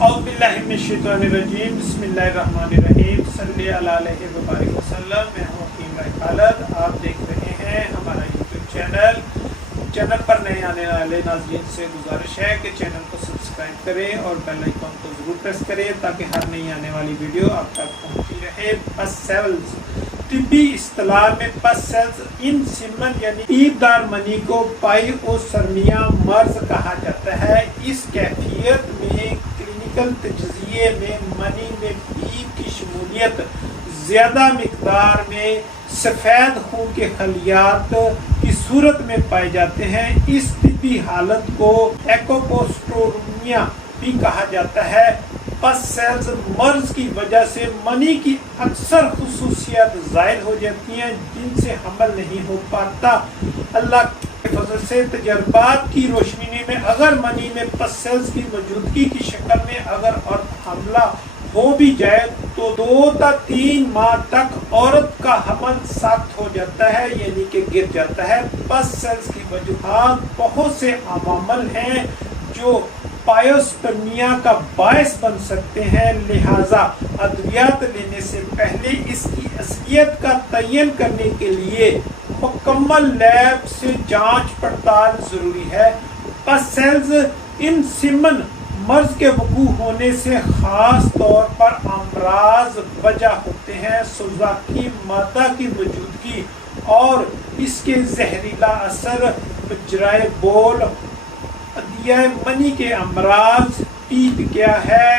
اعوذ باللہ من الشیطان الرجیم بسم اللہ الرحمن الرحیم صلی اللہ علیہ وبارک وسلم۔ میں ہوں حکیم بھائی خالد، آپ دیکھ رہے ہیں ہمارا یوٹیوب چینل پر نئے آنے والے ناظرین سے گزارش ہے کہ چینل کو سبسکرائب کریں اور بیل آئیکن کو ضرور پریس کریں تاکہ ہر نئی آنے والی ویڈیو آپ تک پہنچتی رہے۔ پس سیلز طبی اصطلاح میں پس سیلز ان سیمن یعنی پیپ دار منی کو پائی او سرمیہ مرض کہا جاتا ہے۔ اس کیفیت میں کلینکل تجزیے میں منی میں پیپ کی شمولیت زیادہ مقدار میں سفید خون کے خلیات کی صورت میں پائے جاتے ہیں۔ اس طبی حالت کو ایکوپوسٹورمیا بھی کہا جاتا ہے۔ پس سیلز مرض کی وجہ سے منی کی اکثر خصوصیات زائل ہو جاتی ہیں جن سے حمل نہیں ہو پاتا۔ اللہ کے فضل سے تجربات کی روشنی میں اگر منی میں پس سیلز کی موجودگی کی شکل میں اگر عورت حاملہ ہو بھی جائے تو 2 تا 3 ماہ تک عورت کا حمل سخت ہو جاتا ہے یعنی کہ گر جاتا ہے۔ پس سیلز کی وجوہات بہت سے عوامل ہیں جو پائیوسپرمیا کا باعث بن سکتے ہیں، لہذا ادویات لینے سے پہلے اس کی اصلیت کا تعین کرنے کے لیے مکمل لیب سے جانچ پڑتال ضروری ہے۔ پس سیلز ان سیمن مرض کے وقوع ہونے سے خاص طور پر امراض وجہ ہوتے ہیں۔ سوزاکی مادہ کی موجودگی اور اس کے زہریلا اثر، مجرائے بول، ادیہ منی کے امراض۔ پیپ کیا ہے؟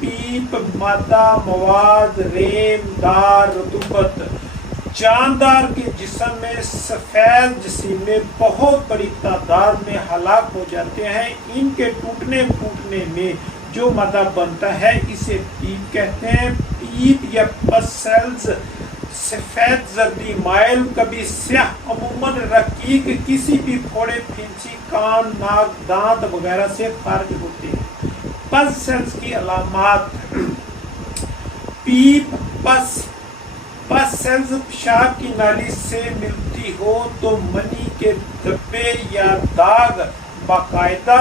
پیپ مادہ، مواد، ریم دار، رطوبت۔ جاندار کے جسم میں سفید جسیمیں بہت بڑی تعداد میں ہلاک ہو جاتے ہیں۔ ان کے ٹوٹنے پھوٹنے میں جو مادہ بنتا ہے اسے پیپ کہتے ہیں۔ پیپ یا پس سیلز سفید زردی مائل، کبھی سیاہ، عموماً رقیق، کسی بھی پھوڑے، پھنسی، کان، ناک، دانت وغیرہ سے خارج ہوتے ہیں۔ پس سیلز کی علامات۔ پیپ پس سیلز پیشاب کی نالی سے ملتی ہو تو منی کے دھبے یا داغ باقاعدہ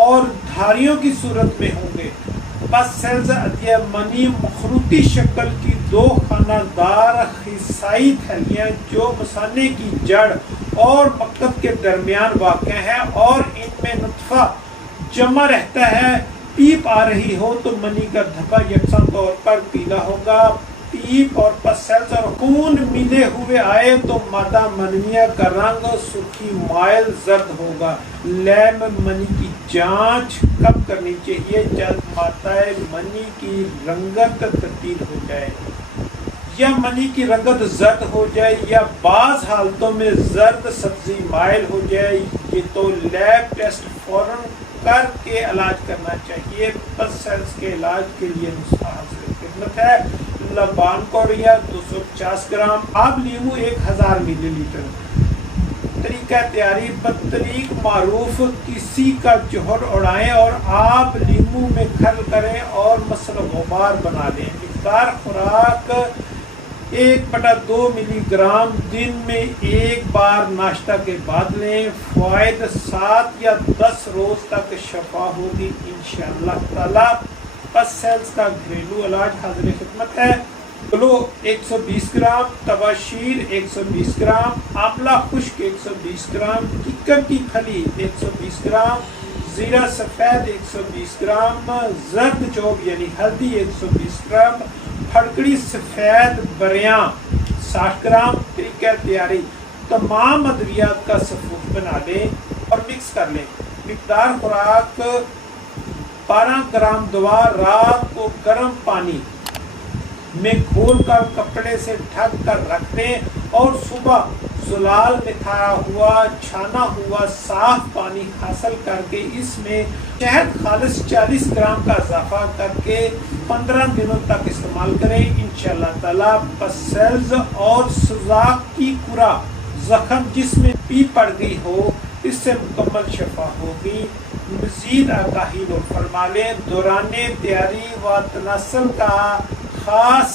اور دھاریوں کی صورت میں ہوں گے۔ پس سیلز ادیہ منی مخروطی شکل کی 2 خانہ دار خصائی تھیلیاں جو مثانے کی جڑ اور مقعد کے درمیان واقع ہیں اور ان میں نطفہ جمع رہتا ہے۔ پیپ آ رہی ہو تو منی کا دھبا یکساں طور پر پیلا ہوگا۔ پیپ اور پس سیلز اور خون ملے ہوئے آئے تو مادہ منیہ کا رنگ سرخی مائل زرد ہوگا۔ لیب میں منی کی جانچ کب کرنی چاہیے؟ جب مادہ منی کی رنگت تبدیل ہو جائے یا منی کی رنگت زرد ہو جائے یا بعض حالتوں میں زرد سبزی مائل ہو جائے، یہ تو لیب ٹیسٹ فوراً کر کے علاج کرنا چاہیے۔ پس سیلز کے علاج کے لیے نسخہ حاضر خدمت ہے۔ لبان کوریا 250 گرام، آب لیمو 1000 ملی لیٹر۔ طریقہ تیاری: بطریق معروف کسی کا جوہر اڑائیں اور آب لیمو میں کھل کریں اور مسل غبار بنا لیں۔ مقدار خوراک 1/2 ملی گرام، دن میں 1 بار ناشتہ کے بعد لیں۔ فوائد: 7 یا 10 روز تک شفا ہوگی انشاءاللہ تعالی۔ پس سیلز کا گھریلو علاج حاضر خدمت ہے۔ گلو 120 گرام، تباشیر 120 گرام، آملہ خشک 120 گرام، ککر کی پھلی 120 گرام، زیرہ سفید 120 گرام، زرد چوب یعنی ہلدی 120 گرام، پھڑکڑی سفید بریاں 60 گرام۔ طریقہ تیاری: تمام ادویات کا صفوف بنا لیں اور مکس کر لیں۔ مقدار خوراک: 12 گرام دوا رات کو گرم پانی میں گھول کر کپڑے سے ڈھک کر رکھ دیں اور صبح زلال میں کھایا ہوا چھانا ہوا صاف پانی حاصل کر کے اس میں شہد خالص 40 گرام کا اضافہ کر کے 15 دنوں تک استعمال کریں انشاءاللہ تعالی۔ پس سیلز اور سوزاک کی کورا زخم جس میں پیپ پڑ گئی ہو اس سے مکمل شفا ہوگی۔ مزید آگاہی نوٹ فرما لیں۔ دوران تیاری و تناسل کا خاص